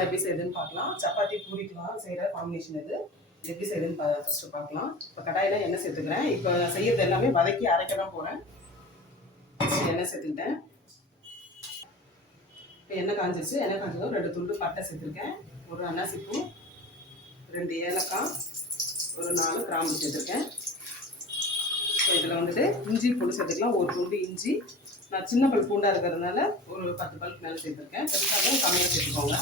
மசாலா எப்படி செய்யுதுன்னு பார்க்கலாம். சப்பாத்தி பூரிக்கலாம் செய்கிற காம்பினேஷன் இது. எப்படி செய்யுதுன்னு ஃபஸ்ட்டு பார்க்கலாம். இப்போ கடாயில் எண்ணெய் சேர்த்துக்கிறேன். இப்போ செய்யறது எல்லாமே வதக்கி அரைக்க தான் போகிறேன். ஃபஸ்ட்டு எண்ணெய் சேர்த்துக்கிட்டேன். இப்போ எண்ணெய் காஞ்சிச்சு. எண்ணெய் காஞ்சதும் 2 துண்டு பட்டை சேர்த்துருக்கேன். ஒரு அன்னாசிப்பூ, 2 ஏலக்காய், ஒரு 4 கிராம்பு சேர்த்துருக்கேன். இப்போ இதில் வந்துட்டு இஞ்சி பூண்டு சேர்த்துக்கலாம். ஒரு துண்டு இஞ்சி. நான் சின்ன பல் பூண்டாக இருக்கிறதுனால ஒரு 10 பல்க்கு மேலே சேர்த்துருக்கேன். பெருசாக கம்மியாக சேர்த்துக்கோங்க.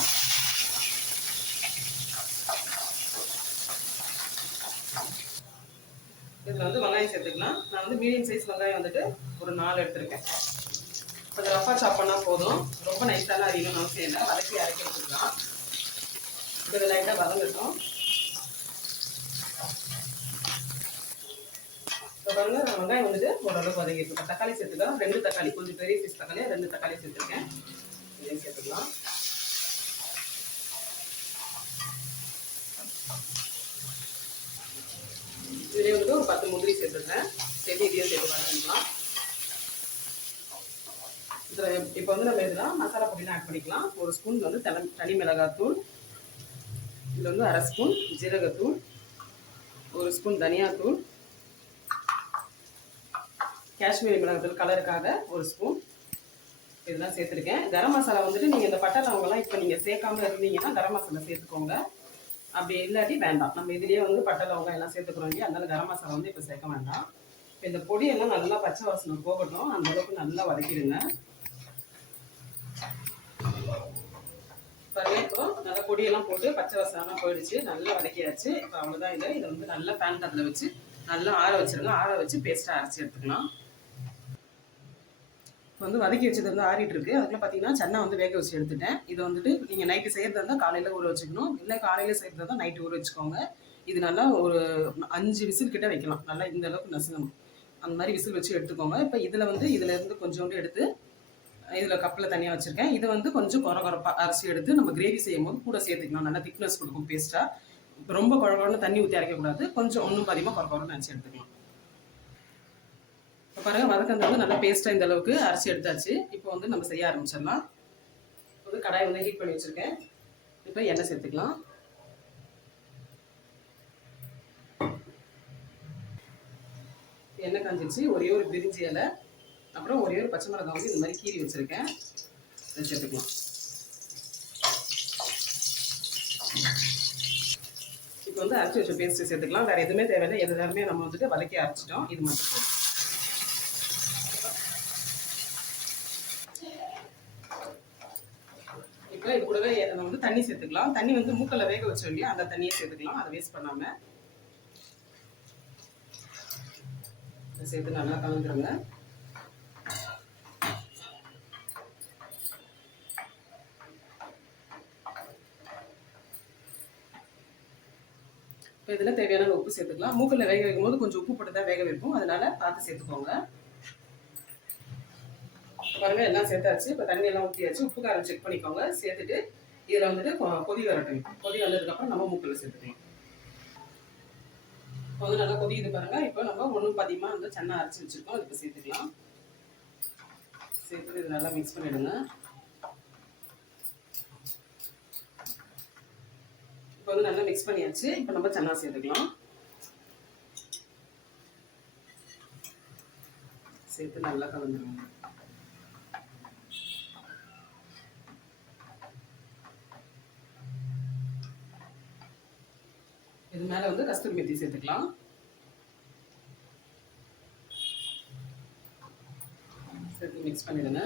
இதில் வந்து வெங்காயம் சேர்த்துக்கலாம். நான் வந்து மீடியம் சைஸ் வெங்காயம் வந்துட்டு ஒரு 4 எடுத்துருக்கேன். கொஞ்சம் ரஃபாக சாப் பண்ணால் போதும். ரொம்ப நைஸாலாம் அரிக்கணும்னு அவசியம் இல்லை. வதக்கி அரைக்க வச்சுக்கலாம். இப்போ இதை லைட்டாக வதங்கட்டும். இப்போ பாருங்க, வெங்காயம் வந்துட்டு ஓரளவுக்கு வதங்கிட்டு தக்காளி சேர்த்துக்கலாம். 2 தக்காளி, கொஞ்சம் பெரிய சைஸ் தக்காளியாக 2 தக்காளி சேர்த்துருக்கேன். இதையும் சேர்த்துக்கலாம். இதுலேயே வந்துட்டு ஒரு 10 முந்திரி சேர்த்துருக்கேன். சேர்த்து இதையும் சேர்த்து வதக்கிக்கலாம். இதில் இப்போ வந்து நம்ம இதெல்லாம் மசாலா பொடிலாம் ஆட் பண்ணிக்கலாம். ஒரு ஸ்பூன் வந்து தனி மிளகாத்தூள், இதில் வந்து 1/2 ஸ்பூன் ஜீரகத்தூள், 1 ஸ்பூன் தனியாத்தூள், காஷ்மீரி மிளகாத்தூள் கலருக்காக 1 ஸ்பூன் இதெல்லாம் சேர்த்துருக்கேன். கரம் மசாலா வந்துட்டு நீங்கள் இந்த பட்டை லவங்கெல்லாம் இப்போ நீங்கள் சேர்க்காம இருந்தீங்கன்னா கரம் மசாலா சேர்த்துக்கோங்க. அப்படி இல்லாட்டி வேண்டாம். நம்ம இதுலேயே வந்து பட்டை லவங்கம் எல்லாம் சேர்த்துக்கிறோம் இல்லையா, அதனால கரம் மசாலா வந்து இப்போ சேர்க்க வேண்டாம். இப்போ இந்த பொடியெல்லாம் நல்லா பச்சை வாசனை போகட்டும். அந்த அளவுக்கு நல்லா வதக்கிடுங்க. பாருங்க, இப்போ நல்லா பொடியெல்லாம் போட்டு பச்சை வாசனைலாம் போயிடுச்சு. நல்லா வதக்கியாச்சு. இப்போ அவ்வளோதான். இதை வந்து நல்லா பேன் கட்டில் வச்சு நல்லா ஆற வச்சிருங்க. ஆற வச்சு பேஸ்ட்டாக அரைச்சி எடுத்துக்கலாம். இப்போ வந்து வதக்கி வச்சது வந்து ஆறிட்டு இருக்கு. அதுக்குள்ள பார்த்தீங்கன்னா சன்னா வந்து வேக வச்சு எடுத்துட்டேன். இதை வந்துட்டு நீங்கள் நைட்டு செய்யறதா இருந்தால் காலையில் ஊற வச்சுக்கணும். இல்லை காலையில் செய்யறதா இருந்தால் நைட்டு ஊற வச்சுக்கோங்க. இது நல்லா ஒரு 5 விசில் கிட்ட வைக்கலாம். நல்லா இந்த அளவுக்கு நசுங்கணும். அந்த மாதிரி விசில் வச்சு எடுத்துக்கோங்க. இப்போ இதில் வந்து இதிலேருந்து கொஞ்சோண்டு எடுத்து இதில் கப்பில் தனியாக வச்சுருக்கேன். இதை வந்து கொஞ்சம் குறப்பாக அரைச்சி எடுத்து நம்ம கிரேவி செய்யும் போது கூட சேர்த்துக்கலாம். நல்லா திக்னஸ் கொடுக்கும் பேஸ்ட்டாக. இப்போ ரொம்ப குழகுன்னு தண்ணி ஊற்றி அரைக்கக்கூடாது. கொஞ்சம் ஒன்றும் பாதியமாக குறன்னு நினச்சி எடுத்துக்கலாம். இப்போ பாருங்கள், வதக்கிறது வந்து நல்லா பேஸ்ட்டாக இந்த அளவுக்கு அரைச்சி எடுத்தாச்சு. இப்போ வந்து நம்ம செய்ய ஆரம்பிச்சிடலாம். வந்து கடாயை வந்து ஹீட் பண்ணி வச்சுருக்கேன். இப்போ எண்ணெய் சேர்த்துக்கலாம். எண்ணெய் காஞ்சிச்சு. ஒரே ஒரு பிரிஞ்சி இலை, அப்புறம் ஒரே ஒரு பச்சை மிளகாய் வந்து இந்த மாதிரி கீறி வச்சுருக்கேன். இதை சேர்த்துக்கலாம். இப்போ வந்து அரைச்சி வச்ச பேஸ்ட்டு சேர்த்துக்கலாம். வேறு எதுவுமே தேவையில்லை. எல்லாருமே நம்ம வந்துட்டு வதக்கி அரைச்சிட்டோம். இது மட்டும் போதும். இப்போ இது கூடவே நம்ம வந்து தண்ணி சேர்த்துக்கலாம். தண்ணி வந்து மூக்கல்ல வேக வச்சோம் இல்லையா, அந்த தண்ணியை சேர்த்துக்கலாம். அதை வேஸ்ட் பண்ணாமல் சேர்த்து நல்லா கலந்துருங்க. இப்போ இதில் தேவையான உப்பு சேர்த்துக்கலாம். மூக்கில் வேக வைக்கும் போது கொஞ்சம் உப்பு போட்டு தான் வேக வைப்போம். அதனால பார்த்து சேர்த்துக்கோங்க. பாருங்க, எல்லாம் சேர்த்தாச்சு. இப்போ தண்ணி எல்லாம் ஊற்றியாச்சு. உப்பு காரம் செக் பண்ணிக்கோங்க. சேர்த்துட்டு இதில் வந்துட்டு கொதி வரட்டும். கொதி வந்ததுக்கப்புறம் நம்ம மூக்கில் சேர்த்துக்கலாம். இப்போ வந்து நல்லா கொதிக்குது பாருங்க. இப்போ நம்ம ஒன்றும் பாதியமாக வந்து சன்னா அரைச்சி வச்சுருக்கோம். அதுக்கு சேர்த்துக்கலாம். சேர்த்துட்டு இது நல்லா மிக்ஸ் பண்ணிவிடுங்க. இப்போ வந்து நல்லா மிக்ஸ் பண்ணியாச்சு. இப்போ நம்ம சன்னா சேர்த்துக்கலாம். சேர்த்து நல்லா கலந்துருங்க. இது மேலே வந்து கஸ்தூரி மெத்தி சேர்த்துக்கலாம். சேர்த்து மிக்ஸ் பண்ணிடுங்க.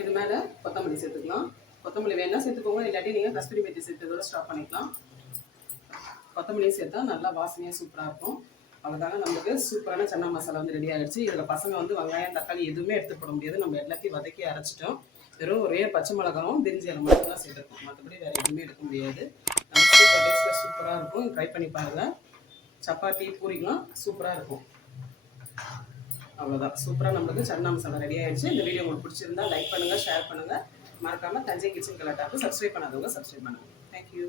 இது மேலே கொத்தமல்லி சேர்த்துக்கலாம். கொத்தமல்லி வேணா சேர்த்துக்கோங்க. இல்லாட்டி நீங்கள் கஸ்தூரி மெத்தி சேர்த்ததோட ஸ்டாப் பண்ணிக்கலாம். கொத்தமல்லியும் சேர்த்தா நல்லா வாசனையாக சூப்பராக இருக்கும். அவ்வளோதாங்க, நமக்கு சூப்பரான சன்னா மசாலா வந்து ரெடி ஆகிடுச்சு. இதில் பசங்க வந்து வெங்காயம் தக்காளி எதுவுமே எடுத்து போட முடியாது. நம்ம எல்லாத்தையும் வதக்கி அரைச்சிட்டோம். வெறும் ஒரே பச்சை மிளகாவும் பிரிஞ்சி இலை மட்டும் தான் சேர்த்துருக்கோம். மற்றபடி வேறு எதுவுமே எடுக்க முடியாது. நம்ம சூப்பர் டேஸ்ட்டில் சூப்பராக இருக்கும். ட்ரை பண்ணி பாருங்கள். சப்பாத்தி பூரிக்கலாம் சூப்பராக இருக்கும். அவ்வளோதான், சூப்பராக நம்மளுக்கு சன்னா மசாலா ரெடி ஆகிடுச்சு. இந்த வீடியோ உங்களுக்கு பிடிச்சிருந்தா லைக் பண்ணுங்கள், ஷேர் பண்ணுங்கள். மறக்காமல் தஞ்சை கிச்சன் கலாட்டாவுக்கு சப்ஸ்கிரைப் பண்ணாதவங்க சப்ஸ்கிரைப் பண்ணுங்கள். தேங்க்யூ.